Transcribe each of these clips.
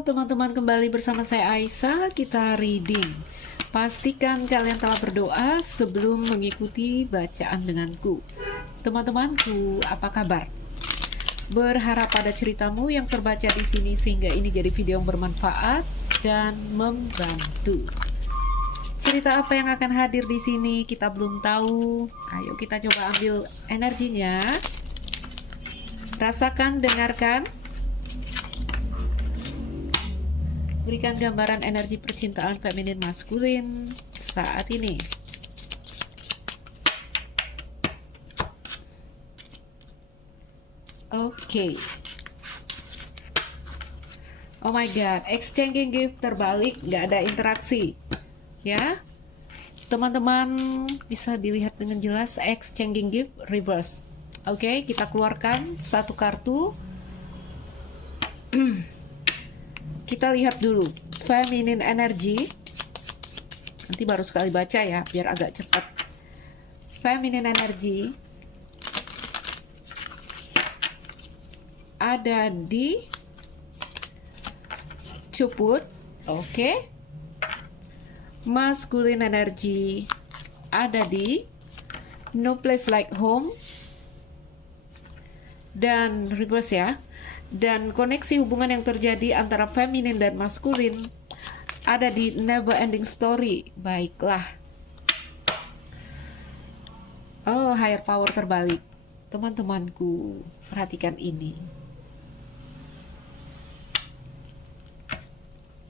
teman-teman, kembali bersama saya Aisyah. Kita reading. Pastikan kalian telah berdoa sebelum mengikuti bacaan denganku. Teman-temanku, apa kabar? Berharap pada ceritamu yang terbaca di sini sehingga ini jadi video yang bermanfaat dan membantu. Cerita apa yang akan hadir di sini kita belum tahu. Ayo kita coba ambil energinya. Rasakan, dengarkan. Berikan gambaran energi percintaan feminin maskulin saat ini. Oke. Oh my god, exchanging gift terbalik, nggak ada interaksi. Ya, teman-teman bisa dilihat dengan jelas exchanging gift reverse. Oke, kita keluarkan satu kartu. Kita lihat dulu feminine energy. Nanti baru sekali baca ya, biar agak cepat. Feminine energy ada di Cuput, oke. Masculine energy ada di No Place Like Home dan reverse ya. Dan koneksi hubungan yang terjadi antara feminin dan maskulin ada di Never Ending Story. Baiklah. Oh, higher power terbalik. Teman-temanku, perhatikan ini.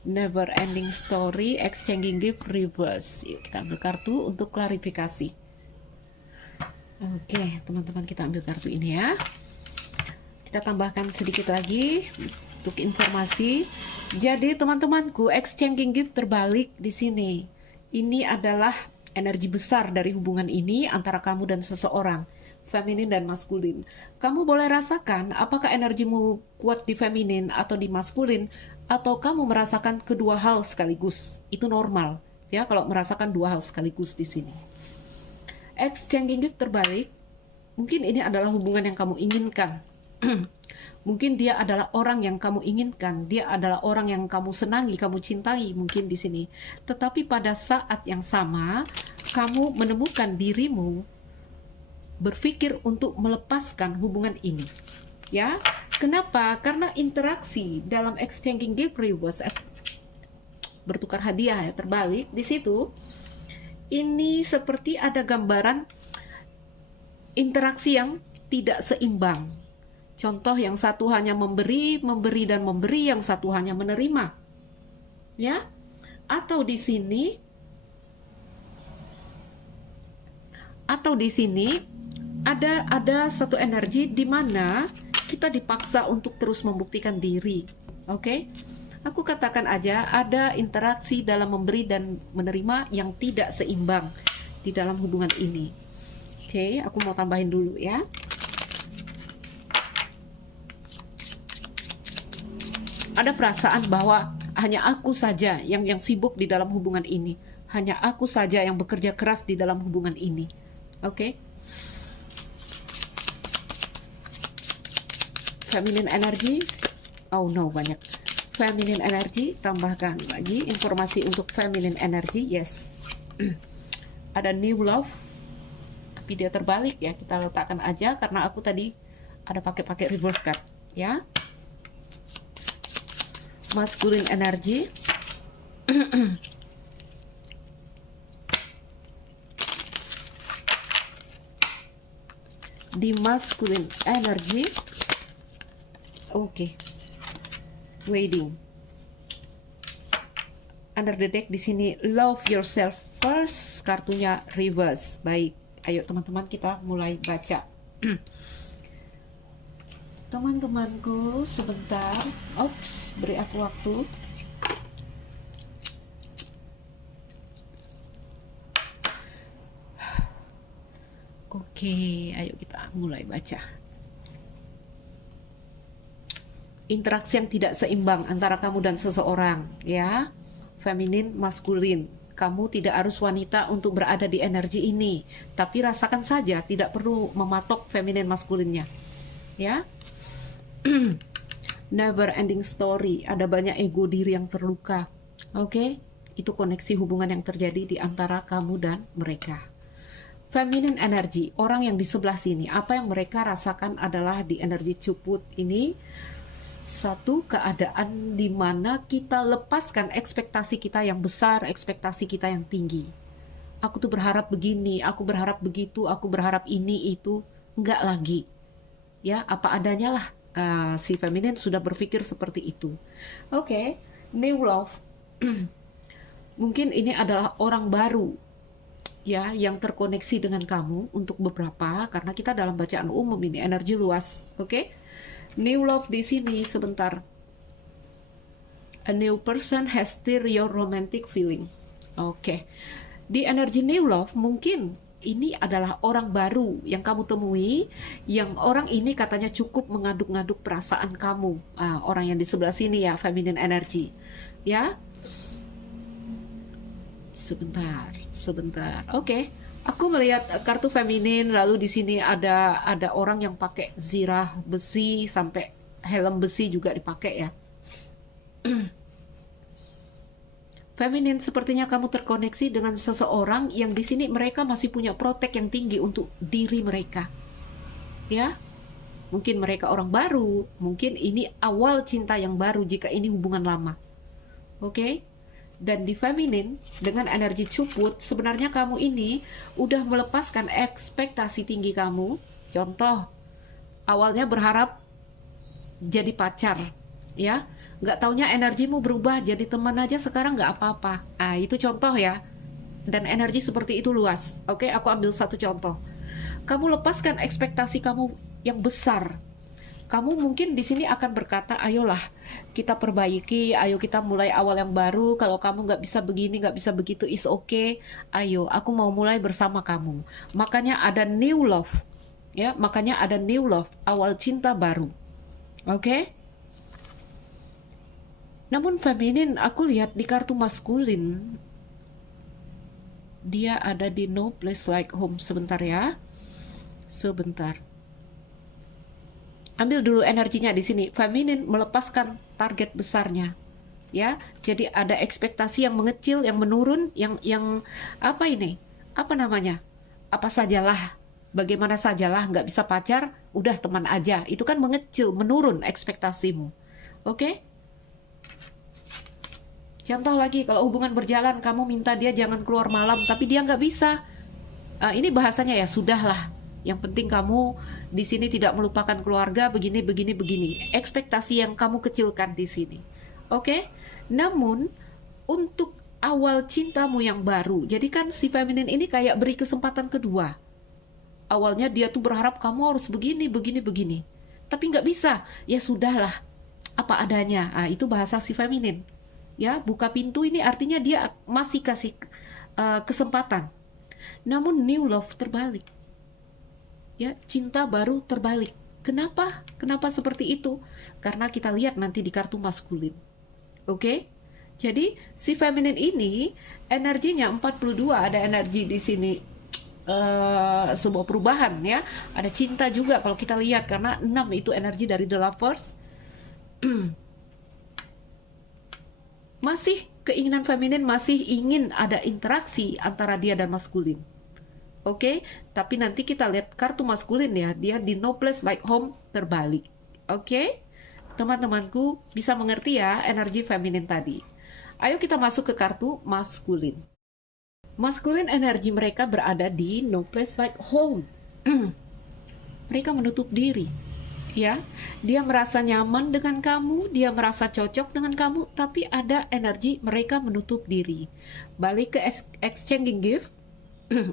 Never Ending Story, exchanging gift reverse. Yuk kita ambil kartu untuk klarifikasi. Oke, teman-teman, kita ambil kartu ini ya. Kita tambahkan sedikit lagi untuk informasi. Jadi teman-temanku, exchanging gift terbalik di sini. Ini adalah energi besar dari hubungan ini antara kamu dan seseorang, feminin dan maskulin. Kamu boleh rasakan apakah energimu kuat di feminin atau di maskulin, atau kamu merasakan kedua hal sekaligus. Itu normal ya kalau merasakan dua hal sekaligus di sini. Exchanging gift terbalik, mungkin ini adalah hubungan yang kamu inginkan. Mungkin dia adalah orang yang kamu inginkan, dia adalah orang yang kamu senangi, kamu cintai mungkin di sini. Tetapi pada saat yang sama, kamu menemukan dirimu berpikir untuk melepaskan hubungan ini. Ya, kenapa? Karena interaksi dalam exchanging gift reverse, bertukar hadiah ya, terbalik di situ. Ini seperti ada gambaran interaksi yang tidak seimbang. Contoh, yang satu hanya memberi, dan memberi, yang satu hanya menerima. Ya. Atau di sini ada satu energi di mana kita dipaksa untuk terus membuktikan diri. Oke? Aku katakan aja ada interaksi dalam memberi dan menerima yang tidak seimbang di dalam hubungan ini. Oke, aku mau tambahin dulu ya. Ada perasaan bahwa hanya aku saja yang sibuk di dalam hubungan ini. Hanya aku saja yang bekerja keras di dalam hubungan ini. Oke? Feminine energy. Oh no, banyak. Feminine energy, tambahkan lagi informasi untuk feminine energy. Yes. Ada new love. Tapi dia terbalik ya. Kita letakkan aja karena aku tadi ada pakai reverse card, ya. Masculine energy. Di masculine energy. Oke. Waiting. Under the deck di sini love yourself first, kartunya reverse. Baik. Ayo teman-teman, kita mulai baca. Teman-temanku, sebentar. Ops, beri aku waktu. Oke, ayo kita mulai baca. Interaksi yang tidak seimbang antara kamu dan seseorang, ya. Feminin, maskulin. Kamu tidak harus wanita untuk berada di energi ini, tapi rasakan saja, tidak perlu mematok feminin maskulinnya. Ya. never ending story, ada banyak ego diri yang terluka. Oke, itu koneksi hubungan yang terjadi di antara kamu dan mereka. Feminine energy, orang yang di sebelah sini, apa yang mereka rasakan adalah di energi cuput ini, satu keadaan di mana kita lepaskan ekspektasi kita yang besar, ekspektasi kita yang tinggi. Aku tuh berharap begini, aku berharap begitu, aku berharap ini itu, enggak lagi. Ya, apa adanya lah. Si feminin sudah berpikir seperti itu. Oke, new love. Mungkin ini adalah orang baru ya yang terkoneksi dengan kamu untuk beberapa, karena kita dalam bacaan umum ini energi luas. Oke? New love di sini sebentar. A new person has stirred your romantic feeling. Oke. Di energi new love mungkin ini adalah orang baru yang kamu temui, yang orang ini katanya cukup mengaduk-ngaduk perasaan kamu. Orang yang di sebelah sini ya, feminine energy. Ya. Sebentar. Oke. Aku melihat kartu feminin, lalu di sini ada orang yang pakai zirah besi sampai helm besi juga dipakai ya. Feminin, sepertinya kamu terkoneksi dengan seseorang yang di sini mereka masih punya protek yang tinggi untuk diri mereka. Ya. Mungkin mereka orang baru, mungkin ini awal cinta yang baru jika ini hubungan lama. Oke? Dan di feminin dengan energi cuput, sebenarnya kamu ini udah melepaskan ekspektasi tinggi kamu. Contoh, awalnya berharap jadi pacar, ya, nggak taunya energimu berubah jadi teman aja sekarang nggak apa-apa. Itu contoh ya. Dan energi seperti itu luas. Oke, aku ambil satu contoh. Kamu lepaskan ekspektasi kamu yang besar. Kamu mungkin di sini akan berkata, ayolah kita perbaiki, ayo kita mulai awal yang baru. Kalau kamu nggak bisa begini, nggak bisa begitu, is okay. Ayo, aku mau mulai bersama kamu. Makanya ada new love, ya. Makanya ada new love, awal cinta baru. Oke? Namun feminin, aku lihat di kartu maskulin, dia ada di no place like home. Sebentar ya, sebentar. Ambil dulu energinya di sini. Feminin melepaskan target besarnya. Ya, jadi ada ekspektasi yang mengecil, yang menurun, yang apa ini? Apa namanya? Apa sajalah, bagaimana sajalah, nggak bisa pacar, udah teman aja. Itu kan mengecil, menurun ekspektasimu. Oke? Contoh lagi, kalau hubungan berjalan, kamu minta dia jangan keluar malam, tapi dia nggak bisa. Ini bahasanya ya, sudahlah. Yang penting kamu di sini tidak melupakan keluarga, begini. Ekspektasi yang kamu kecilkan di sini. Oke? Namun, untuk awal cintamu yang baru, jadi kan si feminin ini kayak beri kesempatan kedua. Awalnya dia tuh berharap kamu harus begini. Tapi nggak bisa. Ya sudahlah, apa adanya. Itu bahasa si feminin. Ya, buka pintu ini artinya dia masih kasih kesempatan. Namun new love terbalik. Ya, cinta baru terbalik. Kenapa? Kenapa seperti itu? Karena kita lihat nanti di kartu maskulin. Oke? Jadi, si feminin ini energinya 42, ada energi di sini sebuah perubahan ya. Ada cinta juga kalau kita lihat karena 6 itu energi dari the lovers. Masih keinginan feminin masih ingin ada interaksi antara dia dan maskulin. Oke, tapi nanti kita lihat kartu maskulin ya, dia di no place like home terbalik. Oke, teman-temanku bisa mengerti ya energi feminin tadi. Ayo kita masuk ke kartu maskulin. Maskulin energi mereka berada di no place like home. Mereka menutup diri. Ya, dia merasa nyaman dengan kamu, dia merasa cocok dengan kamu, tapi ada energi mereka menutup diri. Balik ke exchanging gift.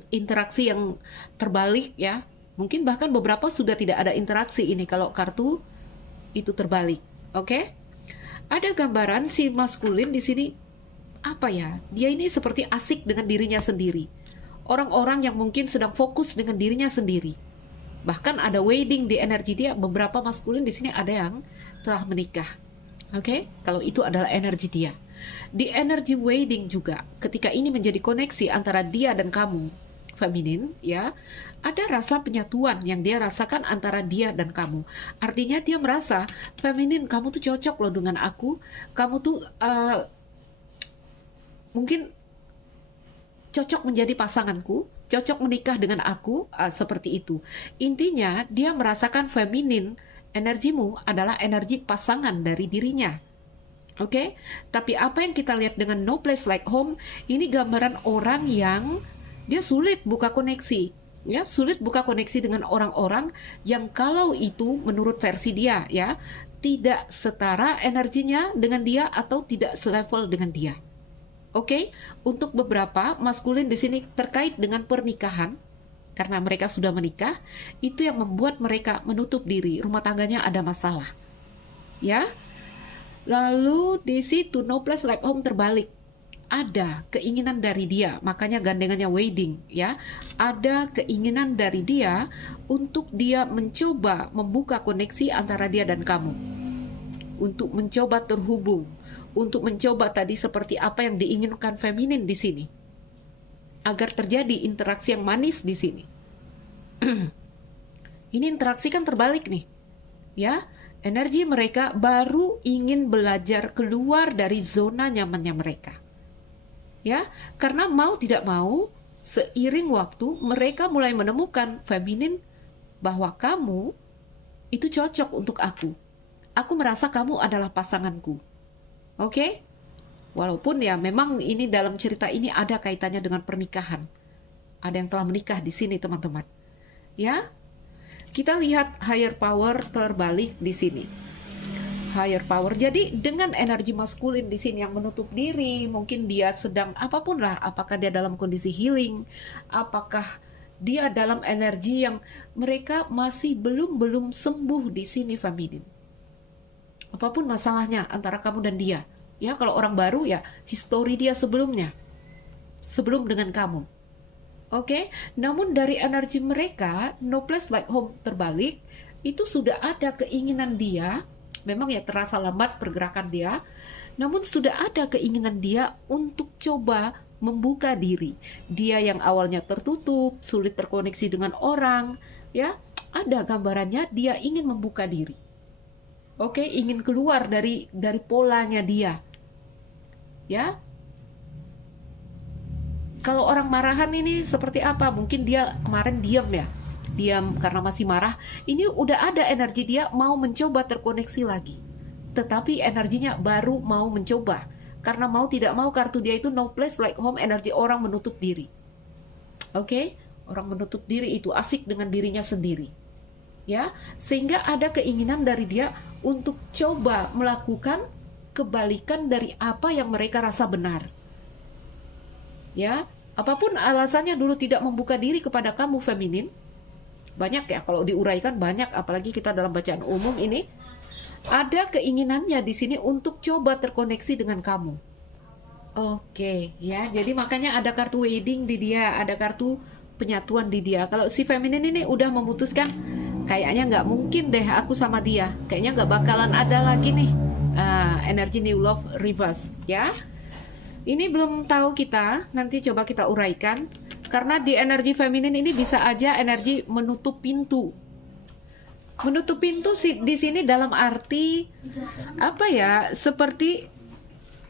Interaksi yang terbalik ya. Mungkin bahkan beberapa sudah tidak ada interaksi ini kalau kartu itu terbalik. Oke? Ada gambaran si maskulin di sini apa ya? Dia ini seperti asik dengan dirinya sendiri. Orang-orang yang mungkin sedang fokus dengan dirinya sendiri. Bahkan ada wedding di energi dia. Beberapa maskulin di sini ada yang telah menikah. Oke? Kalau itu adalah energi dia. Di energi wedding juga, ketika ini menjadi koneksi antara dia dan kamu, feminin, ya, ada rasa penyatuan yang dia rasakan antara dia dan kamu. Artinya dia merasa, feminin, kamu tuh cocok loh dengan aku, kamu tuh mungkin cocok menjadi pasanganku, cocok menikah dengan aku, seperti itu. Intinya dia merasakan feminin, energimu adalah energi pasangan dari dirinya. Oke, tapi apa yang kita lihat dengan No Place Like Home, ini gambaran orang yang dia sulit buka koneksi, ya, sulit buka koneksi dengan orang-orang yang kalau itu menurut versi dia, ya, tidak setara energinya dengan dia atau tidak selevel dengan dia. Oke, untuk beberapa maskulin di sini terkait dengan pernikahan, karena mereka sudah menikah, itu yang membuat mereka menutup diri, rumah tangganya ada masalah, ya. Lalu di situ No Place Like Home terbalik. Ada keinginan dari dia, makanya gandengannya wedding, ya. Ada keinginan dari dia untuk dia mencoba membuka koneksi antara dia dan kamu. Untuk mencoba terhubung, untuk mencoba tadi seperti apa yang diinginkan feminin di sini. Agar terjadi interaksi yang manis di sini. Ini interaksi kan terbalik nih. Ya. Energi mereka baru ingin belajar keluar dari zona nyamannya mereka. Ya, karena mau tidak mau, seiring waktu mereka mulai menemukan feminin bahwa kamu itu cocok untuk aku. Aku merasa kamu adalah pasanganku. Oke? Walaupun ya memang ini dalam cerita ini ada kaitannya dengan pernikahan. Ada yang telah menikah di sini, teman-teman. Ya? Kita lihat higher power terbalik di sini. Higher power. Jadi dengan energi maskulin di sini yang menutup diri, mungkin dia sedang apapun lah, apakah dia dalam kondisi healing, apakah dia dalam energi yang mereka masih belum sembuh di sini feminin. Apapun masalahnya antara kamu dan dia. Ya, kalau orang baru ya histori dia sebelumnya. Sebelum dengan kamu. Oke, namun dari energi mereka, No Place Like Home terbalik, itu sudah ada keinginan dia, memang ya terasa lambat pergerakan dia, namun sudah ada keinginan dia untuk coba membuka diri. Dia yang awalnya tertutup, sulit terkoneksi dengan orang, ya, ada gambarannya dia ingin membuka diri. Oke, ingin keluar dari polanya dia. Ya. Kalau orang marahan ini seperti apa? Mungkin dia kemarin diam ya. Diam karena masih marah. Ini udah ada energi dia mau mencoba terkoneksi lagi. Tetapi energinya baru mau mencoba. Karena mau tidak mau kartu dia itu No Place Like Home, energi orang menutup diri. Oke? Orang menutup diri itu asik dengan dirinya sendiri. Ya, sehingga ada keinginan dari dia untuk coba melakukan kebalikan dari apa yang mereka rasa benar. Ya, apapun alasannya dulu tidak membuka diri kepada kamu feminin, banyak ya kalau diuraikan banyak, apalagi kita dalam bacaan umum ini, ada keinginannya di sini untuk coba terkoneksi dengan kamu. Oke, ya, jadi makanya ada kartu wedding di dia, ada kartu penyatuan di dia. Kalau si feminin ini udah memutuskan, kayaknya nggak mungkin deh aku sama dia, kayaknya nggak bakalan ada lagi nih energi new love reverse, ya. Ini belum tahu kita, nanti coba kita uraikan. Karena di energi feminin ini bisa aja energi menutup pintu. Menutup pintu di sini dalam arti apa ya? Seperti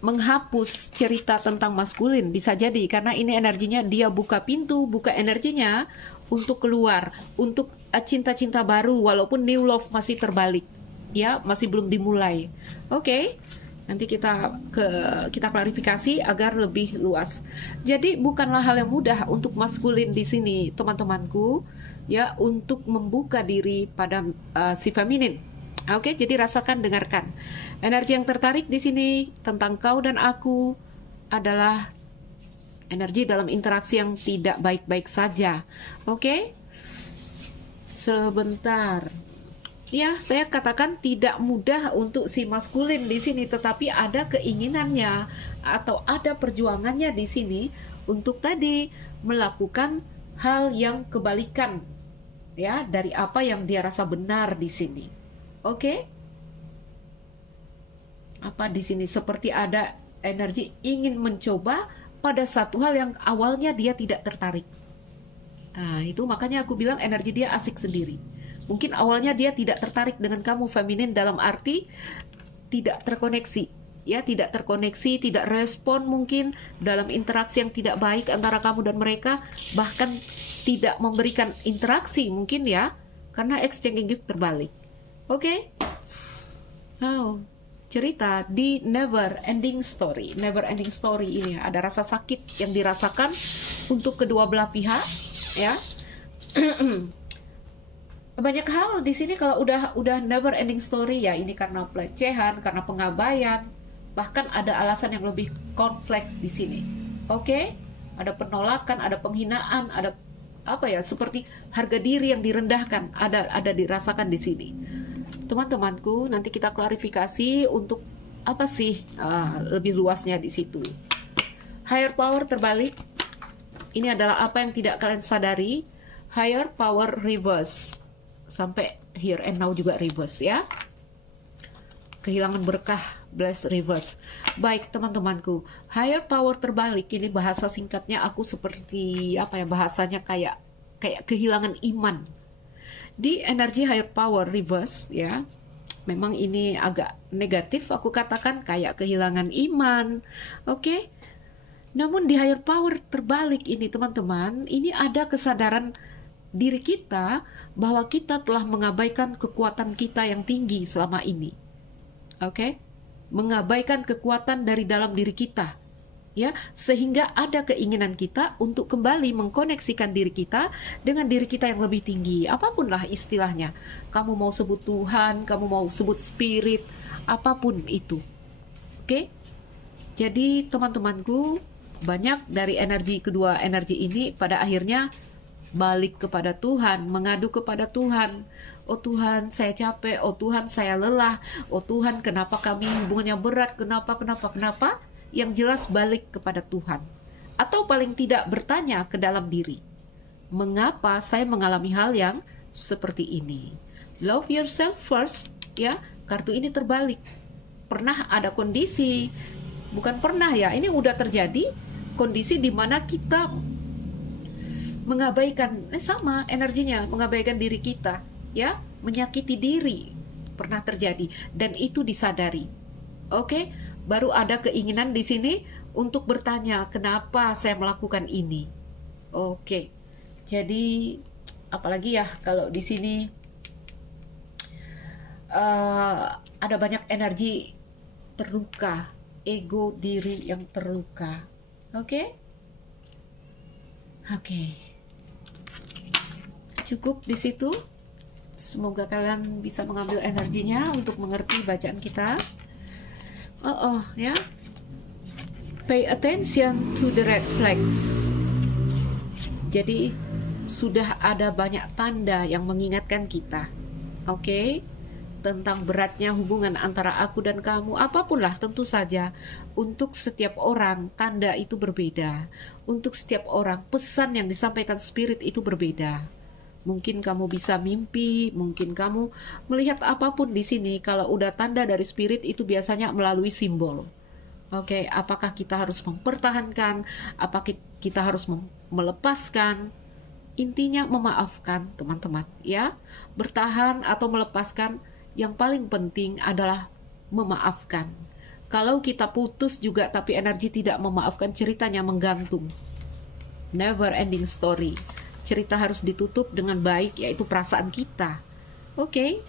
menghapus cerita tentang maskulin, bisa jadi karena ini energinya dia buka pintu, buka energinya untuk keluar, untuk cinta-cinta baru walaupun new love masih terbalik. Ya, masih belum dimulai. Oke. Nanti kita klarifikasi agar lebih luas. Jadi bukanlah hal yang mudah untuk maskulin di sini, teman-temanku, ya, untuk membuka diri pada si feminin. Oke, jadi rasakan, dengarkan. Energi yang tertarik di sini tentang kau dan aku adalah energi dalam interaksi yang tidak baik-baik saja. Oke? Sebentar. Ya, saya katakan tidak mudah untuk si maskulin di sini, tetapi ada keinginannya atau ada perjuangannya di sini untuk tadi melakukan hal yang kebalikan, ya, dari apa yang dia rasa benar di sini. Oke? Apa di sini seperti ada energi ingin mencoba pada satu hal yang awalnya dia tidak tertarik. Nah, itu makanya aku bilang energi dia asik sendiri. Mungkin awalnya dia tidak tertarik dengan kamu feminin dalam arti tidak terkoneksi. Ya, tidak terkoneksi, tidak respon mungkin dalam interaksi yang tidak baik antara kamu dan mereka, bahkan tidak memberikan interaksi mungkin ya, karena exchanging gift terbalik. Oke? Oh, cerita di never ending story. Never ending story ini ada rasa sakit yang dirasakan untuk kedua belah pihak, ya. Banyak hal di sini kalau udah never ending story ya, ini karena pelecehan, karena pengabaian, bahkan ada alasan yang lebih kompleks di sini. Oke? Ada penolakan, ada penghinaan, ada apa ya, seperti harga diri yang direndahkan, ada dirasakan di sini. Teman-temanku, nanti kita klarifikasi untuk apa sih lebih luasnya di situ. Higher power terbalik. Ini adalah apa yang tidak kalian sadari. Higher power reverse. Sampai here and now juga reverse ya. Kehilangan berkah, bless reverse. Baik teman-temanku, higher power terbalik ini bahasa singkatnya aku seperti apa ya, bahasanya kayak kehilangan iman. Di energi higher power reverse ya, memang ini agak negatif aku katakan, kayak kehilangan iman. Oke? Namun di higher power terbalik ini teman-teman, ini ada kesadaran diri kita bahwa kita telah mengabaikan kekuatan kita yang tinggi selama ini. Oke? Mengabaikan kekuatan dari dalam diri kita. Ya, sehingga ada keinginan kita untuk kembali mengkoneksikan diri kita dengan diri kita yang lebih tinggi. Apapun lah istilahnya. Kamu mau sebut Tuhan, kamu mau sebut spirit, apapun itu. Oke? Jadi teman-temanku, banyak dari kedua energi ini pada akhirnya balik kepada Tuhan, mengadu kepada Tuhan. Oh Tuhan, saya capek. Oh Tuhan, saya lelah. Oh Tuhan, kenapa kami hubungannya berat? Kenapa? Yang jelas balik kepada Tuhan. Atau paling tidak bertanya ke dalam diri. Mengapa saya mengalami hal yang seperti ini? Love yourself first, ya. Kartu ini terbalik. Pernah ada kondisi, bukan pernah ya, ini udah terjadi kondisi di mana kita mengabaikan, sama energinya, mengabaikan diri kita, ya, menyakiti diri, pernah terjadi, dan itu disadari. Oke, baru ada keinginan di sini untuk bertanya, kenapa saya melakukan ini? Oke, jadi apalagi ya kalau di sini ada banyak energi terluka, ego diri yang terluka. Oke. Cukup di situ. Semoga kalian bisa mengambil energinya untuk mengerti bacaan kita. Ya. Pay attention to the red flags. Jadi sudah ada banyak tanda yang mengingatkan kita. Oke? Tentang beratnya hubungan antara aku dan kamu, apapun lah tentu saja. Untuk setiap orang tanda itu berbeda. Untuk setiap orang pesan yang disampaikan spirit itu berbeda. Mungkin kamu bisa mimpi, mungkin kamu melihat apapun di sini. Kalau udah tanda dari spirit itu biasanya melalui simbol. Oke, apakah kita harus mempertahankan? Apakah kita harus melepaskan? Intinya memaafkan, teman-teman, ya. Bertahan atau melepaskan, yang paling penting adalah memaafkan. Kalau kita putus juga tapi energi tidak memaafkan, ceritanya menggantung. Never ending story. Cerita harus ditutup dengan baik, yaitu perasaan kita. Oke.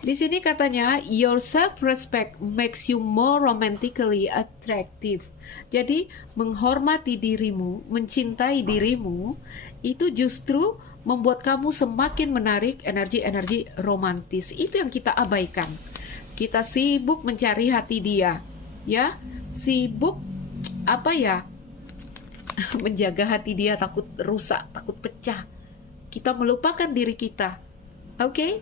Di sini katanya your self-respect makes you more romantically attractive. Jadi menghormati dirimu, mencintai dirimu, itu justru membuat kamu semakin menarik energi-energi romantis. Itu yang kita abaikan. Kita sibuk mencari hati dia, ya, sibuk menjaga hati dia, takut rusak, takut pecah. Kita melupakan diri kita. Oke?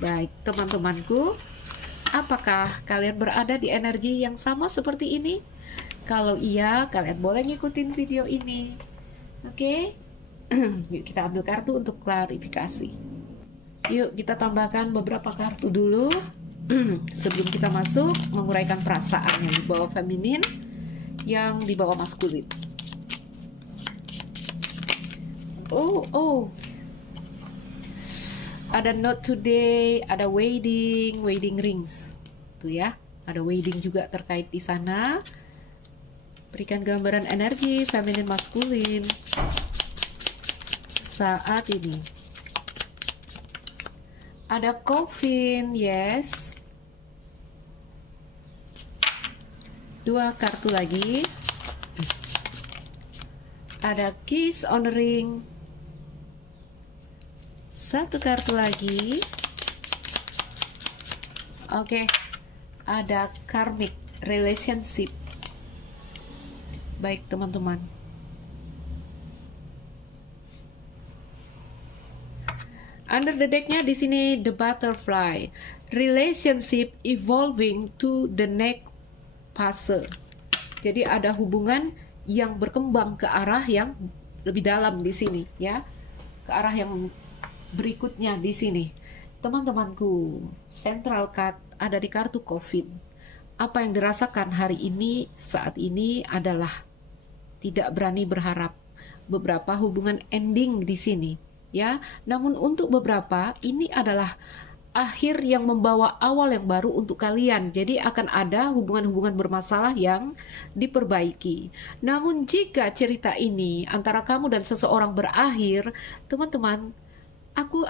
Baik, teman-temanku, apakah kalian berada di energi yang sama seperti ini? Kalau iya, kalian boleh ngikutin video ini. Oke? Yuk kita ambil kartu untuk klarifikasi. Yuk kita tambahkan beberapa kartu dulu sebelum kita masuk menguraikan perasaan yang dibawa feminin, yang dibawa maskulin. Oh, ada not today, ada wedding rings tuh ya, ada wedding juga terkait di sana. Berikan gambaran energi feminin maskulin saat ini. Ada coffin, yes. 2 kartu lagi. Ada kiss on ring. 1 kartu lagi. Oke. Ada karmic relationship. Baik teman-teman. Under the decknya di sini the butterfly, relationship evolving to the next fase. Jadi ada hubungan yang berkembang ke arah yang lebih dalam di sini ya, ke arah yang berikutnya di sini. Teman-temanku, central card ada di kartu coffin. Apa yang dirasakan hari ini saat ini adalah tidak berani berharap. Beberapa hubungan ending di sini. Ya, namun untuk beberapa ini adalah akhir yang membawa awal yang baru untuk kalian. Jadi akan ada hubungan-hubungan bermasalah yang diperbaiki. Namun jika cerita ini antara kamu dan seseorang berakhir, teman-teman, aku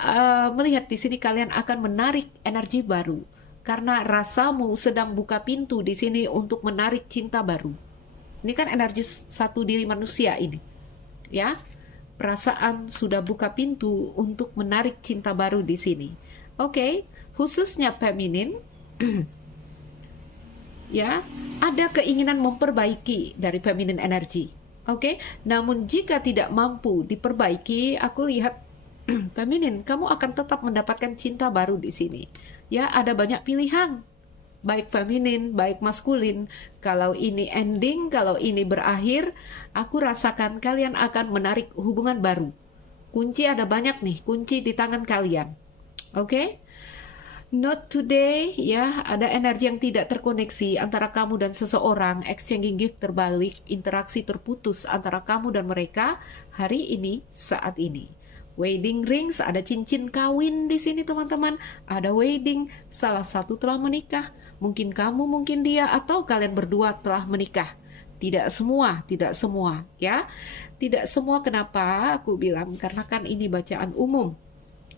melihat di sini kalian akan menarik energi baru karena rasamu sedang buka pintu di sini untuk menarik cinta baru. Ini kan energi satu diri manusia ini, ya. Perasaan sudah buka pintu untuk menarik cinta baru di sini. Oke, khususnya feminin, ya, ada keinginan memperbaiki dari feminin energy. Oke, namun jika tidak mampu diperbaiki, aku lihat feminin, kamu akan tetap mendapatkan cinta baru di sini. Ya, ada banyak pilihan. Baik feminin, baik maskulin. Kalau ini ending, kalau ini berakhir, aku rasakan kalian akan menarik hubungan baru. Kunci ada banyak nih, kunci di tangan kalian. Oke? Not today, ya, ada energi yang tidak terkoneksi antara kamu dan seseorang, exchanging gift terbalik, interaksi terputus antara kamu dan mereka hari ini, saat ini. Wedding rings, ada cincin kawin di sini teman-teman. Ada wedding, salah satu telah menikah. Mungkin kamu, mungkin dia, atau kalian berdua telah menikah. Tidak semua ya. Tidak semua, kenapa aku bilang? Karena kan ini bacaan umum.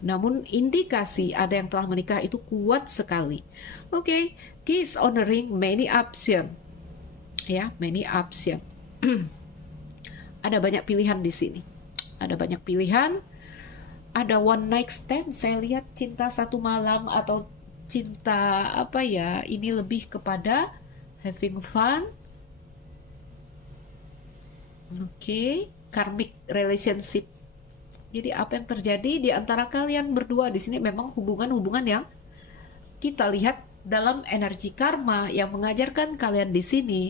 Namun indikasi ada yang telah menikah itu kuat sekali. Oke, kiss on the ring, many option. Ya, many option. Ada banyak pilihan di sini. Ada banyak pilihan. Ada one night stand, saya lihat cinta satu malam atau cinta apa ya, ini lebih kepada having fun. Oke, karmic relationship. Jadi apa yang terjadi di antara kalian berdua di sini memang hubungan-hubungan yang kita lihat dalam energi karma yang mengajarkan kalian di sini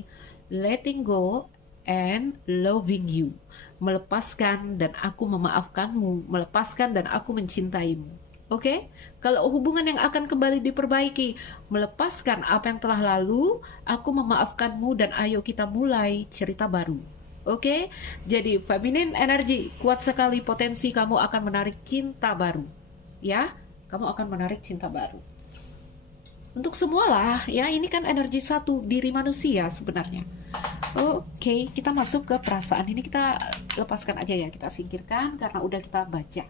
letting go and loving you. Melepaskan dan aku memaafkanmu, melepaskan dan aku mencintaimu. Oke? Kalau hubungan yang akan kembali diperbaiki, melepaskan apa yang telah lalu, aku memaafkanmu dan ayo kita mulai cerita baru. Oke? Jadi feminine energy kuat sekali, potensi kamu akan menarik cinta baru. Ya? Kamu akan menarik cinta baru. Untuk semualah, ya, ini kan energi satu diri manusia sebenarnya. Oke, kita masuk ke perasaan. Ini kita lepaskan aja ya, kita singkirkan karena udah kita baca.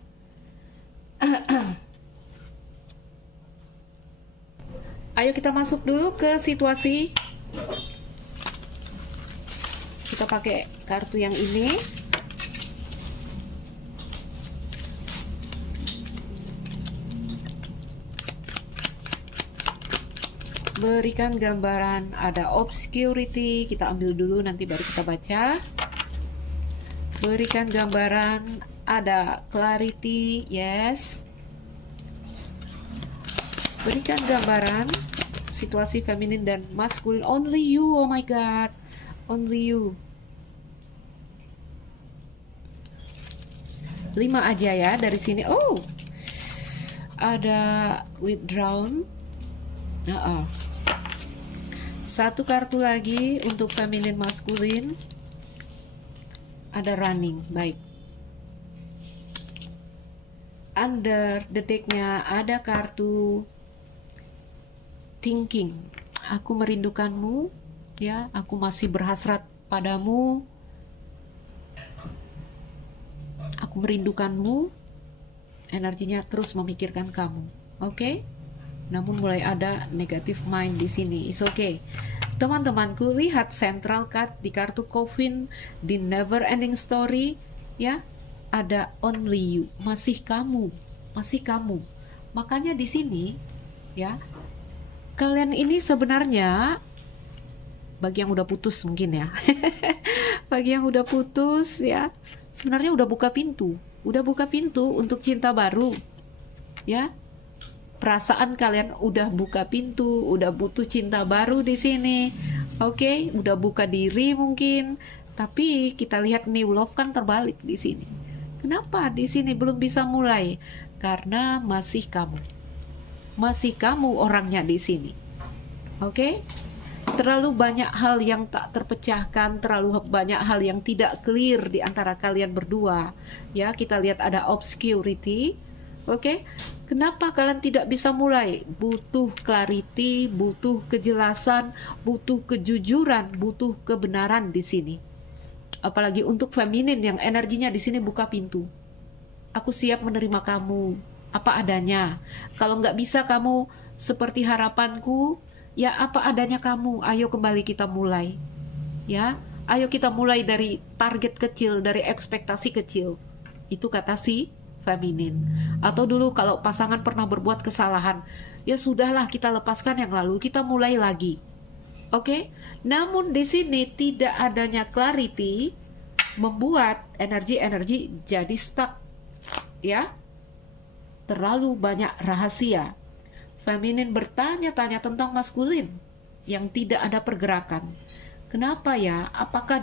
Ayo kita masuk dulu ke situasi. Kita pakai kartu yang ini. Berikan gambaran, ada obscurity, kita ambil dulu nanti baru kita baca. Berikan gambaran, ada clarity, yes. Berikan gambaran situasi feminin dan maskulin, only you, oh my god, only you. 5 aja ya dari sini. Oh, ada withdrawn. Satu kartu lagi untuk feminin maskulin. Ada running, baik. under the deck-nya ada kartu thinking. Aku merindukanmu, ya, aku masih berhasrat padamu. Aku merindukanmu. Energinya terus memikirkan kamu. Oke? Namun mulai ada negative mind di sini. It's okay. Teman-temanku, lihat central card di kartu Coffin di Never Ending Story, ya. Ada only you, masih kamu, masih kamu. Makanya di sini, ya, kalian ini sebenarnya, bagi yang udah putus mungkin ya, bagi yang udah putus ya, sebenarnya udah buka pintu untuk cinta baru, ya. Perasaan kalian udah buka pintu, udah butuh cinta baru di sini, oke, udah buka diri mungkin. Tapi kita lihat new love kan terbalik di sini. Kenapa di sini belum bisa mulai? Karena masih kamu orangnya di sini, oke? Terlalu banyak hal yang tak terpecahkan, terlalu banyak hal yang tidak clear di antara kalian berdua. Ya, kita lihat ada obscurity. Oke, kenapa kalian tidak bisa mulai? Butuh clarity, butuh kejelasan, butuh kejujuran, butuh kebenaran di sini. Apalagi untuk feminin yang energinya di sini buka pintu. Aku siap menerima kamu apa adanya. Kalau nggak bisa kamu seperti harapanku, ya apa adanya kamu. Ayo kembali kita mulai. Ya, ayo kita mulai dari target kecil, dari ekspektasi kecil. Itu kata si feminin. Atau dulu kalau pasangan pernah berbuat kesalahan, ya sudahlah, kita lepaskan yang lalu, kita mulai lagi. Oke? Namun di sini tidak adanya clarity membuat energi-energi jadi stuck. Ya? Terlalu banyak rahasia. Feminin bertanya-tanya tentang maskulin yang tidak ada pergerakan. Kenapa ya? Apakah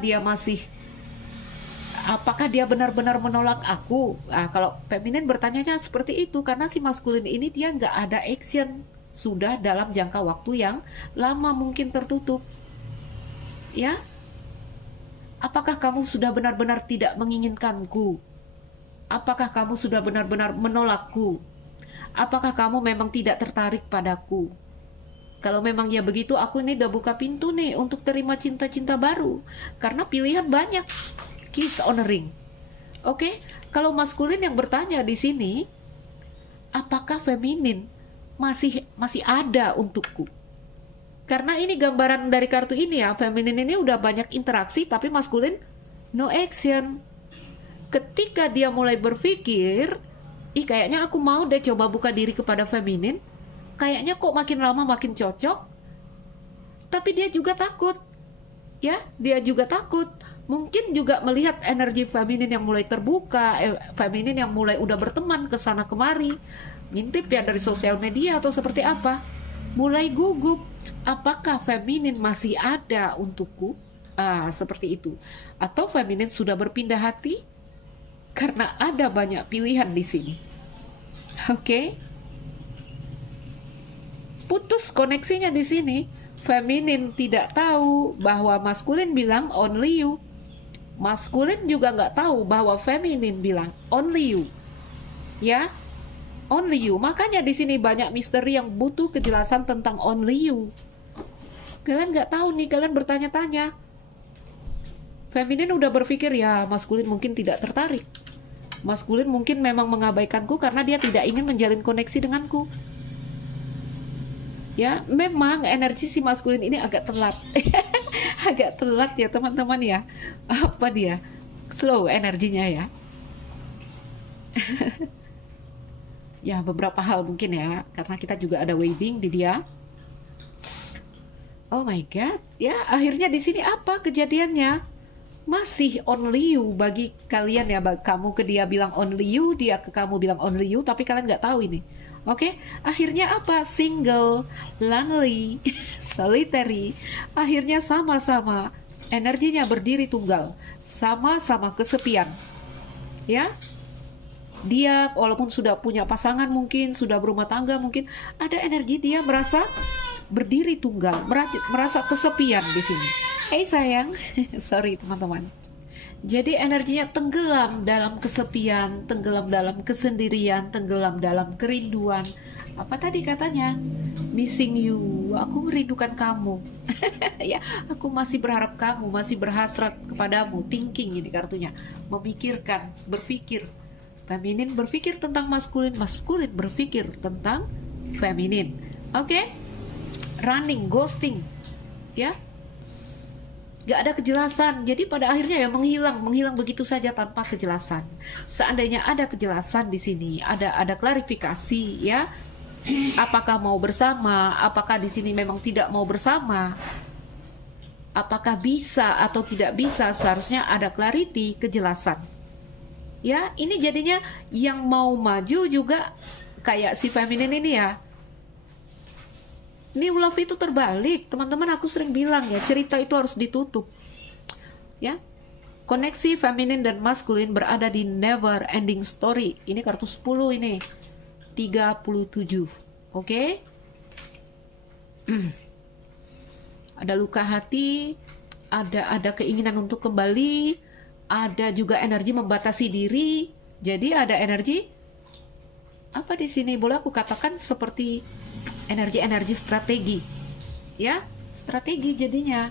dia benar-benar menolak aku? Nah, kalau feminin bertanyanya seperti itu karena si maskulin ini dia nggak ada action. Sudah dalam jangka waktu yang lama mungkin tertutup. Ya? Apakah kamu sudah benar-benar tidak menginginkanku? Apakah kamu sudah benar-benar menolakku? Apakah kamu memang tidak tertarik padaku? Kalau memang ya begitu, aku ini udah buka pintu nih untuk terima cinta-cinta baru. Karena pilihan banyak. Kiss on a ring. Oke? Kalau maskulin yang bertanya di sini, apakah feminin masih ada untukku? Karena ini gambaran dari kartu ini ya, feminin ini udah banyak interaksi tapi maskulin no action. Ketika dia mulai berpikir, kayaknya aku mau deh coba buka diri kepada feminin, kayaknya kok makin lama makin cocok. Tapi dia juga takut. Ya, dia juga takut. Mungkin juga melihat energi feminin yang mulai terbuka, feminin yang mulai udah berteman ke sana kemari, ngintip ya dari sosial media atau seperti apa. Mulai gugup, apakah feminin masih ada untukku? Seperti itu. Atau feminin sudah berpindah hati? Karena ada banyak pilihan di sini. Oke? Putus koneksinya di sini. Feminin tidak tahu bahwa maskulin bilang only you. Maskulin juga nggak tahu bahwa feminin bilang only you. Ya? Only you. Makanya di sini banyak misteri yang butuh kejelasan tentang only you. Kalian nggak tahu nih, kalian bertanya-tanya. Feminin udah berpikir ya maskulin mungkin tidak tertarik. Maskulin mungkin memang mengabaikanku karena dia tidak ingin menjalin koneksi denganku. Ya, memang energi si maskulin ini agak telat. Agak telat ya teman-teman ya. Apa dia? Slow energinya ya. Ya beberapa hal mungkin ya, karena kita juga ada wedding di dia. Oh my god, ya akhirnya di sini apa kejadiannya? Masih only you bagi kalian ya, kamu ke dia bilang only you, dia ke kamu bilang only you, tapi kalian nggak tahu ini. Oke, akhirnya apa? Single, lonely, solitary. Akhirnya sama-sama energinya berdiri tunggal, sama-sama kesepian. Ya, dia walaupun sudah punya pasangan mungkin, sudah berumah tangga mungkin, ada energi dia merasa berdiri tunggal, merasa kesepian di sini. Hey sayang, sorry teman-teman. Jadi energinya tenggelam dalam kesepian, tenggelam dalam kesendirian, tenggelam dalam kerinduan. Apa tadi katanya? Missing you. Aku merindukan kamu. Ya, aku masih berharap kamu, masih berhasrat kepadamu. Thinking ini kartunya. Memikirkan, berpikir. Feminin berpikir tentang maskulin, maskulin berpikir tentang feminin. Oke? Running, ghosting. Ya, gak ada kejelasan, jadi pada akhirnya ya menghilang begitu saja tanpa kejelasan. Seandainya ada kejelasan di sini, ada klarifikasi ya, apakah mau bersama, apakah di sini memang tidak mau bersama, apakah bisa atau tidak bisa, seharusnya ada clarity, kejelasan. Ya, ini jadinya yang mau maju juga kayak si feminin ini ya. New love itu terbalik, teman-teman. Aku sering bilang ya, cerita itu harus ditutup. Ya, koneksi feminin dan maskulin berada di never ending story. Ini kartu 10 ini, 37. Oke? Ada luka hati, ada keinginan untuk kembali, ada juga energi membatasi diri. Jadi ada energi apa di sini? Boleh aku katakan seperti energi strategi, ya, strategi jadinya.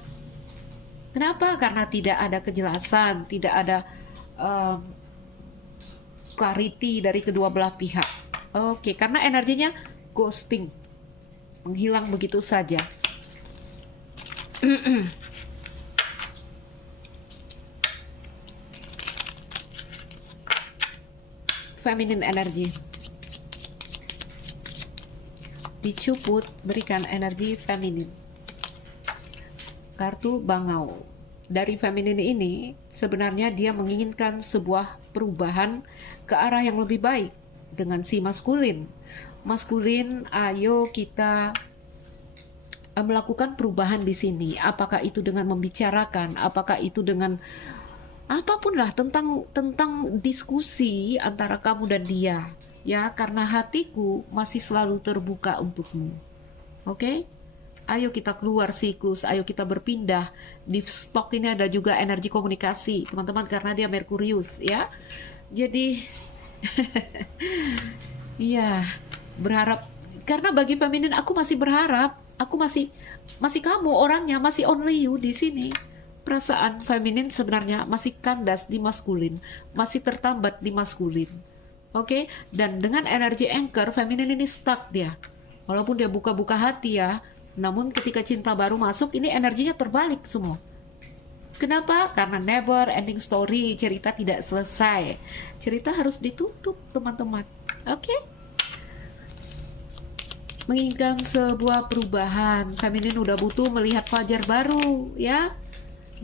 Kenapa? Karena tidak ada kejelasan, tidak ada clarity dari kedua belah pihak. Oke, karena energinya ghosting, menghilang begitu saja. Feminine energy dicuput, berikan energi feminin. Kartu bangau. Dari feminin ini sebenarnya dia menginginkan sebuah perubahan ke arah yang lebih baik dengan si maskulin. Maskulin, ayo kita melakukan perubahan di sini. Apakah itu dengan membicarakan, apakah itu dengan apapun lah, tentang diskusi antara kamu dan dia. Ya, karena hatiku masih selalu terbuka untukmu. Oke? Ayo kita keluar siklus, ayo kita berpindah. Di stok ini ada juga energi komunikasi, teman-teman, karena dia Merkurius, ya. Jadi, ya, berharap. Karena bagi feminin, aku masih berharap. Aku masih kamu orangnya, masih only you di sini. Perasaan feminin sebenarnya masih kandas di maskulin, masih tertambat di maskulin. Oke, dan dengan energi anchor, feminin ini stuck dia. Walaupun dia buka-buka hati ya, namun ketika cinta baru masuk, ini energinya terbalik semua. Kenapa? Karena never ending story, cerita tidak selesai. Cerita harus ditutup, teman-teman. Oke? Menginginkan sebuah perubahan, feminin udah butuh melihat fajar baru, ya.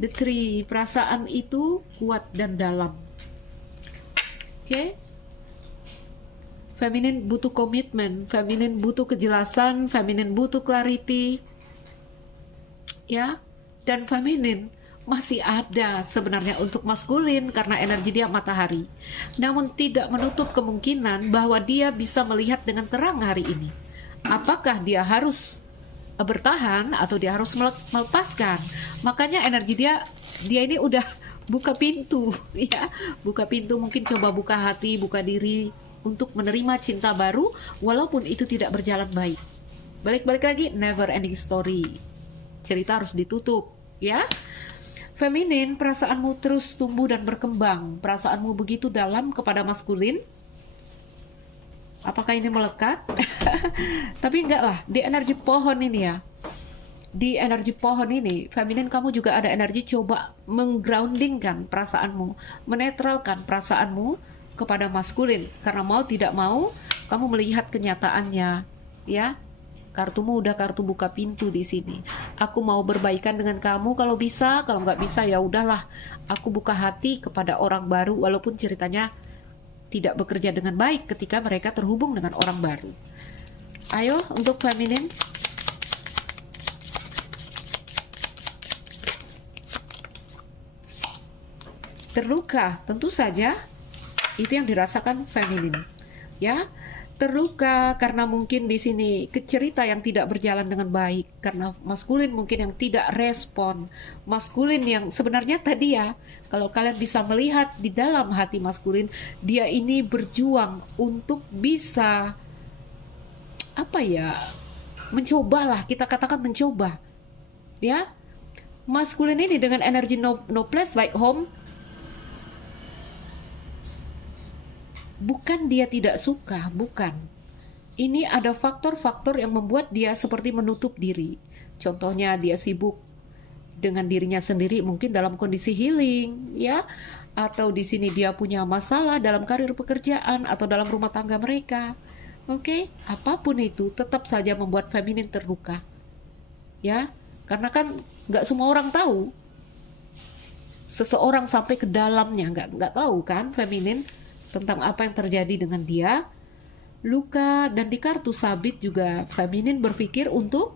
The Tree, perasaan itu kuat dan dalam. Oke? Feminin butuh komitmen, feminin butuh kejelasan, feminin butuh clarity. Ya, dan feminin masih ada sebenarnya untuk maskulin karena energi dia matahari. Namun tidak menutup kemungkinan bahwa dia bisa melihat dengan terang hari ini. Apakah dia harus bertahan atau dia harus melepaskan? Makanya energi dia ini udah buka pintu, ya. Buka pintu, mungkin coba buka hati, buka diri untuk menerima cinta baru walaupun itu tidak berjalan baik. Balik lagi, never ending story. Cerita harus ditutup, ya. Feminin, perasaanmu terus tumbuh dan berkembang. Perasaanmu begitu dalam kepada maskulin. Apakah ini melekat? Tapi enggak lah, di energi pohon ini ya. Di energi pohon ini, feminin, kamu juga ada energi coba menggroundingkan perasaanmu, menetralkan perasaanmu kepada maskulin, karena mau tidak mau kamu melihat kenyataannya, ya. Kartumu udah kartu buka pintu di sini. Aku mau berbaikan dengan kamu kalau bisa, kalau nggak bisa ya udahlah. Aku buka hati kepada orang baru walaupun ceritanya tidak bekerja dengan baik ketika mereka terhubung dengan orang baru. Ayo untuk feminin. Terluka, tentu saja itu yang dirasakan feminin, ya. terluka karena mungkin di sini cerita yang tidak berjalan dengan baik, karena maskulin mungkin yang tidak respon, maskulin yang sebenarnya tadi ya, kalau kalian bisa melihat di dalam hati maskulin, dia ini berjuang untuk bisa apa ya, mencobalah, kita katakan mencoba ya. Maskulin ini dengan energi no place like home, bukan dia tidak suka, bukan. Ini ada faktor-faktor yang membuat dia seperti menutup diri. Contohnya dia sibuk dengan dirinya sendiri, mungkin dalam kondisi healing, ya. Atau di sini dia punya masalah dalam karir pekerjaan atau dalam rumah tangga mereka. Oke, apapun itu tetap saja membuat feminin terluka. Ya, karena kan nggak semua orang tahu. Seseorang sampai ke dalamnya nggak tahu kan feminin tentang apa yang terjadi dengan dia. Luka, dan di kartu sabit juga feminin berpikir untuk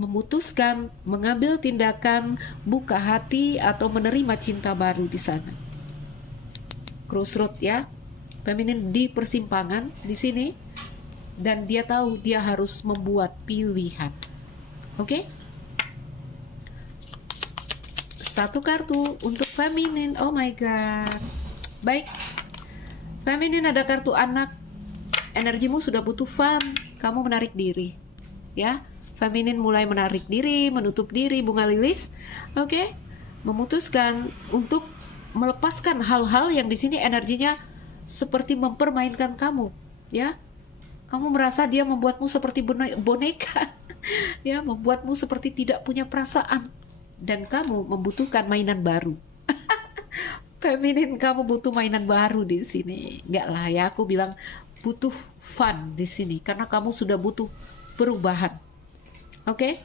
memutuskan, mengambil tindakan, buka hati atau menerima cinta baru di sana. Crossroad ya. Feminin di persimpangan di sini, dan dia tahu dia harus membuat pilihan. Oke? Satu kartu untuk feminin. Oh my god. Baik, feminin ada kartu anak. Energimu sudah butuh fun, kamu menarik diri, ya. Feminin mulai menarik diri, menutup diri, bunga lilis. Oke, memutuskan untuk melepaskan hal-hal yang di sini energinya seperti mempermainkan kamu, ya. Kamu merasa dia membuatmu seperti boneka, ya, membuatmu seperti tidak punya perasaan, dan kamu membutuhkan mainan baru. Feminin, kamu butuh mainan baru di sini. Enggak lah ya, aku bilang butuh fun di sini karena kamu sudah butuh perubahan. Oke?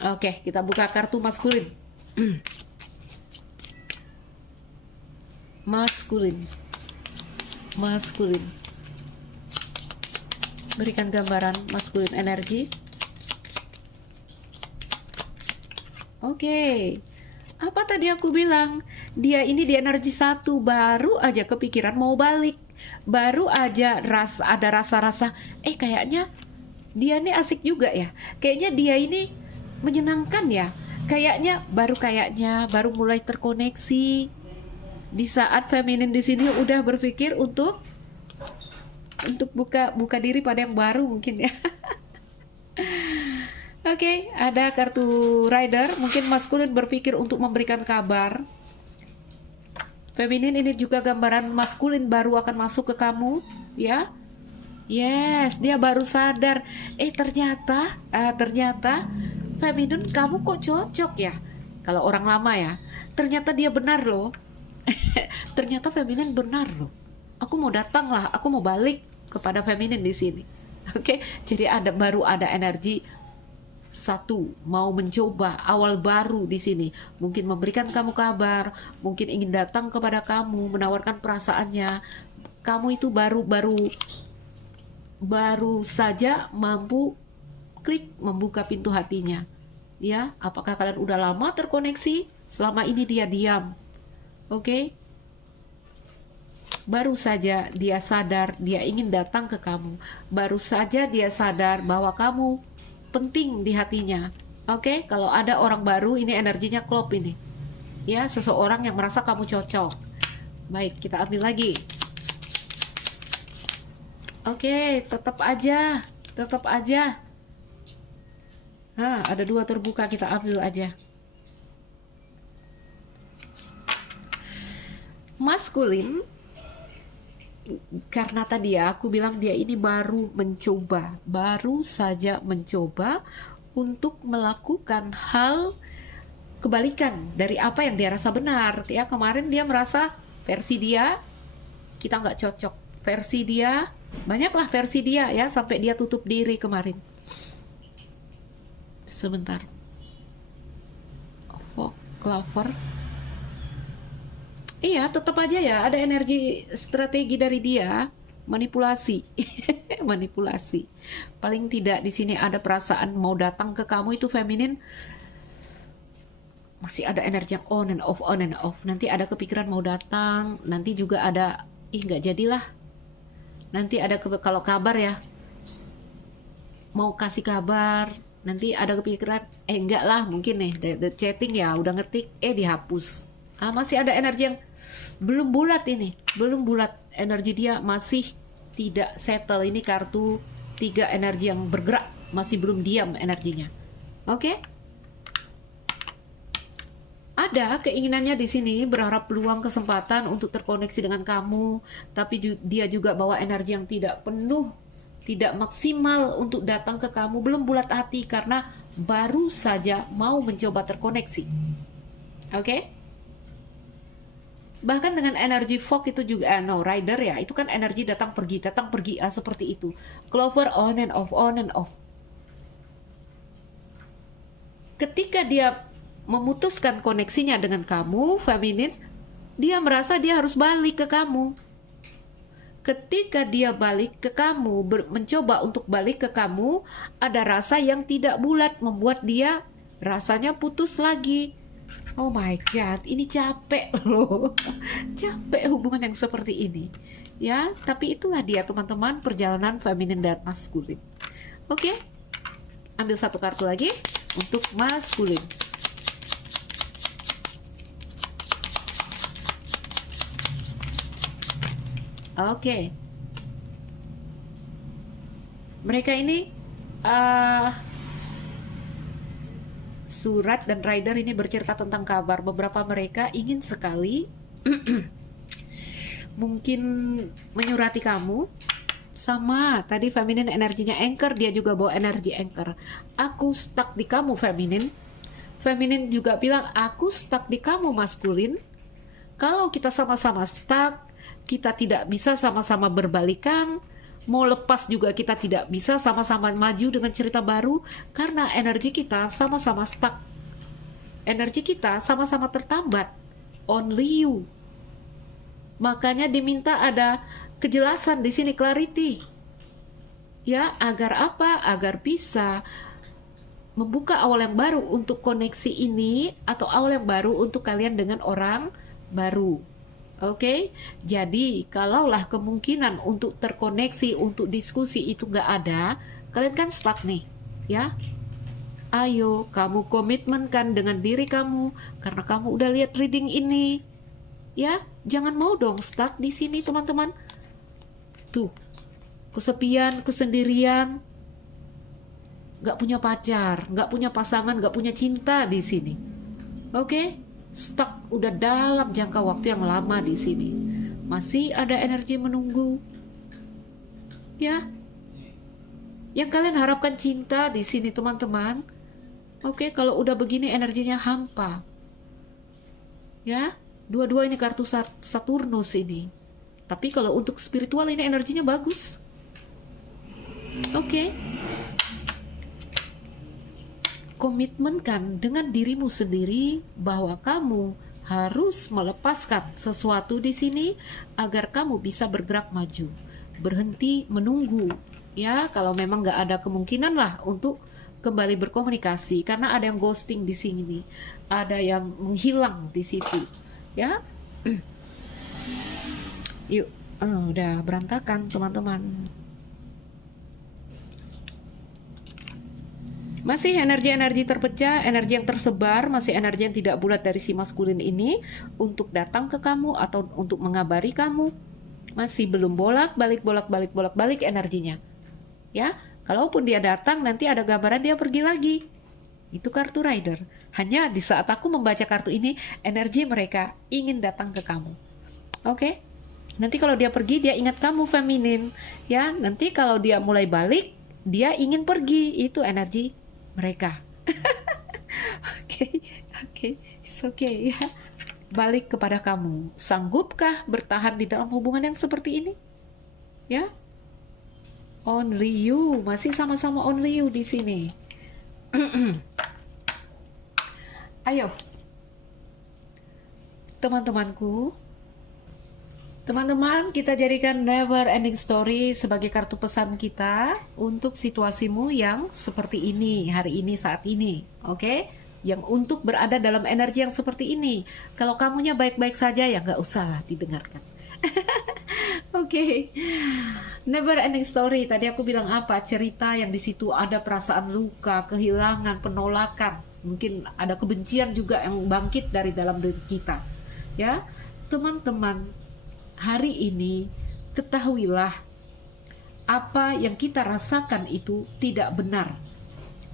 Oke, kita buka kartu maskulin. Maskulin. Maskulin. Berikan gambaran maskulin energi. Oke. Apa tadi aku bilang? Dia ini di energi 1, baru aja kepikiran mau balik. Baru aja ada rasa-rasa, kayaknya dia ini asik juga ya. Kayaknya dia ini menyenangkan ya. Kayaknya baru mulai terkoneksi. Di saat feminin di sini udah berpikir untuk buka diri pada yang baru mungkin ya. Oke, ada kartu rider. Mungkin maskulin berpikir untuk memberikan kabar. Feminin ini juga gambaran maskulin baru akan masuk ke kamu, ya. Yes, dia baru sadar. Ternyata feminin kamu kok cocok ya. Kalau orang lama ya, ternyata dia benar loh. Ternyata feminin benar loh. Aku mau datang lah, aku mau balik kepada feminin di sini. Oke, jadi baru ada energi 1, mau mencoba awal baru di sini, mungkin memberikan kamu kabar, mungkin ingin datang kepada kamu, menawarkan perasaannya. Kamu itu baru saja mampu klik membuka pintu hatinya. Ya, apakah kalian udah lama terkoneksi? Selama ini dia diam. Oke? Baru saja dia sadar, dia ingin datang ke kamu. Baru saja dia sadar bahwa kamu penting di hatinya. Oke, kalau ada orang baru, ini energinya klop ini. Ya, seseorang yang merasa kamu cocok. Baik, kita ambil lagi. Oke, tetap aja. Ada 2 terbuka, kita ambil aja. Maskulin, karena tadi ya aku bilang dia ini baru saja mencoba untuk melakukan hal kebalikan dari apa yang dia rasa benar. Ya, kemarin dia merasa versi dia kita nggak cocok, versi dia banyaklah versi dia ya, sampai dia tutup diri kemarin. Sebentar. Clover. Iya, tetap aja ya ada energi strategi dari dia, manipulasi. Manipulasi. Paling tidak di sini ada perasaan mau datang ke kamu, itu feminin. Masih ada energi yang on and off. Nanti ada kepikiran mau datang, nanti juga ada ih nggak jadilah. Nanti ada kalau kabar ya, mau kasih kabar, nanti ada kepikiran, enggak lah mungkin nih, the chatting ya udah ngetik, dihapus. Masih ada energi yang belum bulat ini, belum bulat. Energi dia masih tidak settle. Ini kartu 3 energi yang bergerak, masih belum diam energinya. Oke? Ada keinginannya di sini, berharap peluang kesempatan untuk terkoneksi dengan kamu, tapi dia juga bawa energi yang tidak penuh, tidak maksimal untuk datang ke kamu, belum bulat hati karena baru saja mau mencoba terkoneksi. Oke? Bahkan dengan energi fog itu juga, rider ya, itu kan energi datang pergi, seperti itu. Clover on and off. Ketika dia memutuskan koneksinya dengan kamu, feminin, dia merasa dia harus balik ke kamu. Ketika dia balik ke kamu, mencoba untuk balik ke kamu, ada rasa yang tidak bulat, membuat dia rasanya putus lagi. Oh my God, ini capek loh. Capek hubungan yang seperti ini. Ya, tapi itulah dia teman-teman, perjalanan feminin dan maskulin. Oke, ambil satu kartu lagi untuk maskulin. Oke. Mereka ini surat dan rider ini bercerita tentang kabar. Beberapa mereka ingin sekali mungkin menyurati kamu. Sama tadi feminin energinya anchor, dia juga bawa energi anchor. Aku stuck di kamu feminin. Feminin juga bilang aku stuck di kamu maskulin. Kalau kita sama-sama stuck, kita tidak bisa sama-sama berbalikan. Mau lepas juga kita tidak bisa sama-sama maju dengan cerita baru karena energi kita sama-sama stuck. Energi kita sama-sama tertambat. Only you. Makanya diminta ada kejelasan di sini, clarity. Ya, agar apa? Agar bisa membuka awal yang baru untuk koneksi ini atau awal yang baru untuk kalian dengan orang baru. Oke, jadi kalaulah kemungkinan untuk terkoneksi, untuk diskusi itu nggak ada, kalian kan stuck nih, ya. Ayo, kamu komitmenkan dengan diri kamu, karena kamu udah lihat reading ini, ya. Jangan mau dong stuck di sini, teman-teman. Tuh, kesepian, kesendirian, nggak punya pacar, nggak punya pasangan, nggak punya cinta di sini. Oke? Stuck udah dalam jangka waktu yang lama di sini. Masih ada energi menunggu. Ya. Yang kalian harapkan cinta di sini, teman-teman. Oke, kalau udah begini energinya hampa. Ya, dua-dua ini kartu Saturnus ini. Tapi kalau untuk spiritual ini energinya bagus. Oke. Komitmenkan dengan dirimu sendiri bahwa kamu harus melepaskan sesuatu di sini agar kamu bisa bergerak maju. Berhenti menunggu, ya. Kalau memang nggak ada kemungkinan lah untuk kembali berkomunikasi, karena ada yang ghosting di sini, ada yang menghilang di situ, ya. Yuk, udah berantakan teman-teman. Masih energi-energi terpecah, energi yang tersebar, masih energi yang tidak bulat dari si maskulin ini untuk datang ke kamu atau untuk mengabari kamu. Masih belum bolak-balik energinya. Ya, kalaupun dia datang nanti ada gambaran dia pergi lagi. Itu kartu rider. Hanya di saat aku membaca kartu ini, energi mereka ingin datang ke kamu. Oke? Nanti kalau dia pergi, dia ingat kamu feminin. Ya, nanti kalau dia mulai balik, dia ingin pergi. Itu energi mereka. Oke, it's okay ya. Balik kepada kamu. Sanggupkah bertahan di dalam hubungan yang seperti ini? Ya. Only you, masih sama-sama only you di sini. Ayo. Teman-temanku. Teman-teman, kita jadikan never ending story sebagai kartu pesan kita untuk situasimu yang seperti ini, hari ini, saat ini. Oke? Yang untuk berada dalam energi yang seperti ini. Kalau kamunya baik-baik saja, ya nggak usah lah didengarkan. Oke. Never ending story. Tadi aku bilang apa? Cerita yang di situ ada perasaan luka, kehilangan, penolakan. Mungkin ada kebencian juga yang bangkit dari dalam diri kita. Ya, teman-teman, hari ini ketahuilah apa yang kita rasakan itu tidak benar.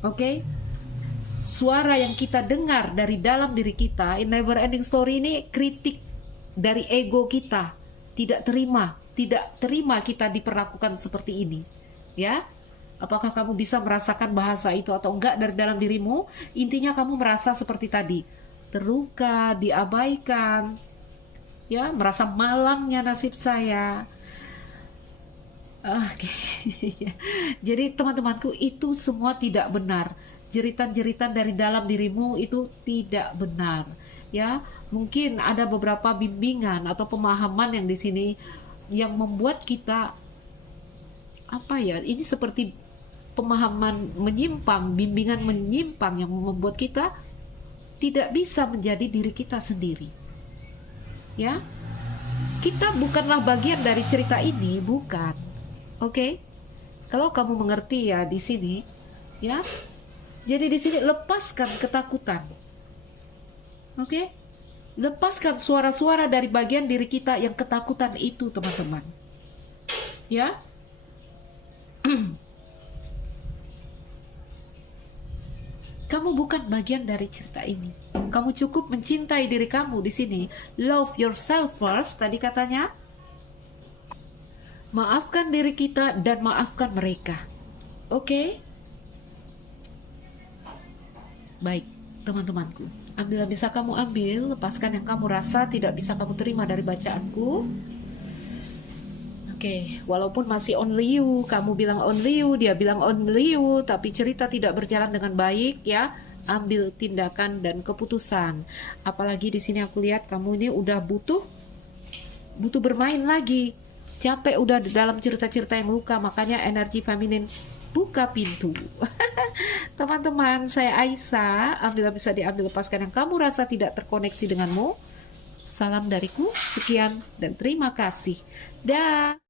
Oke? Suara yang kita dengar dari dalam diri kita, in never ending story ini kritik dari ego kita. Tidak terima kita diperlakukan seperti ini. Ya, apakah kamu bisa merasakan bahasa itu atau enggak dari dalam dirimu? Intinya kamu merasa seperti tadi, terluka, diabaikan, ya, merasa malangnya nasib saya. Oke. Jadi teman-temanku, itu semua tidak benar. Jeritan-jeritan dari dalam dirimu itu tidak benar. Ya, mungkin ada beberapa bimbingan atau pemahaman yang di sini yang membuat kita apa ya? Ini seperti pemahaman menyimpang, bimbingan menyimpang yang membuat kita tidak bisa menjadi diri kita sendiri. Ya. Kita bukanlah bagian dari cerita ini, bukan. Oke? Kalau kamu mengerti ya di sini, ya. Jadi di sini lepaskan ketakutan. Oke? Lepaskan suara-suara dari bagian diri kita yang ketakutan itu, teman-teman. Ya? Kamu bukan bagian dari cerita ini. Kamu cukup mencintai diri kamu di sini. Love yourself first, tadi katanya. Maafkan diri kita dan maafkan mereka. Oke? Baik, teman-temanku. Ambil yang bisa kamu ambil, lepaskan yang kamu rasa tidak bisa kamu terima dari bacaanku. Oke, walaupun masih only you, kamu bilang only you, dia bilang only you, tapi cerita tidak berjalan dengan baik, ya. Ambil tindakan dan keputusan. Apalagi di sini aku lihat kamu ini udah butuh bermain lagi. Capek udah di dalam cerita-cerita yang luka, makanya energi feminin buka pintu. Teman-teman, saya Aisyah. Ambil bisa diambil, lepaskan yang kamu rasa tidak terkoneksi denganmu. Salam dariku, sekian dan terima kasih. Dah.